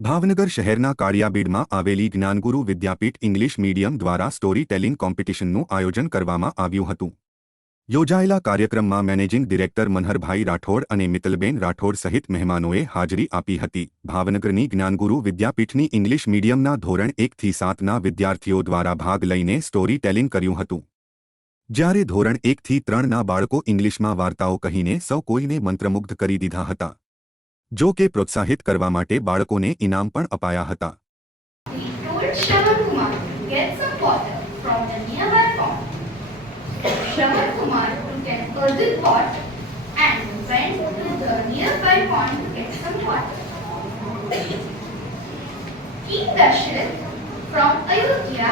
ભાવનગર શહેરના કાળિયાબીડમાં આવેલી જ્ઞાનગુરુ વિદ્યાપીઠ ઇંગ્લિશ મીડિયમ દ્વારા સ્ટોરી ટેલિંગ કોમ્પિટિશનનું આયોજન કરવામાં આવ્યું હતું। યોજાયેલા કાર્યક્રમમાં મેનેજિંગ ડિરેક્ટર મનહરભાઈ રાઠોડ અને મિત્તલબેન રાઠોડ સહિત મહેમાનોએ હાજરી આપી હતી। ભાવનગરની જ્ઞાનગુરુ વિદ્યાપીઠની ઇંગ્લિશ મીડિયમના ધોરણ 1 થી 7ના વિદ્યાર્થીઓ દ્વારા ભાગ લઈને સ્ટોરી ટેલિંગ કર્યું હતું। જ્યારે ધોરણ 1 થી 3ના બાળકો ઇંગ્લિશમાં વાર્તાઓ કહીને સૌ કોઈને મંત્રમુગ્ધ કરી દીધા હતા। જો કે પ્રોત્સાહિત કરવા માટે બાળકોને ઇનામ પણ અપાયા હતા। Shravan Kumar to get some water from the nearby pond. Shravan Kumar took an earthen pot and went to the nearby pond to get some water. King Dasharatha from Ayodhya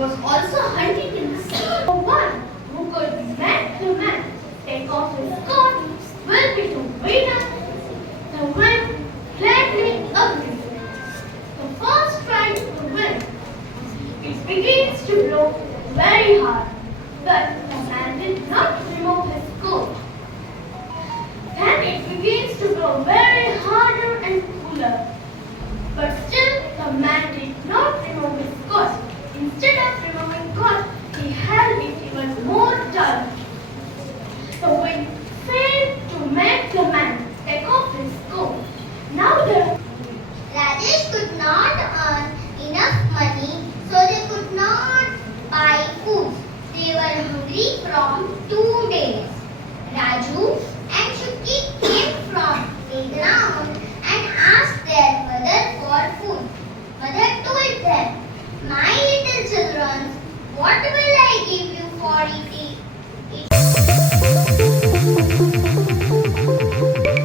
was also hunting in the sea. The one who could man to man take off his coat will be the winner. The wind gladly agreed. The first tried to win. It begins to blow very hard, but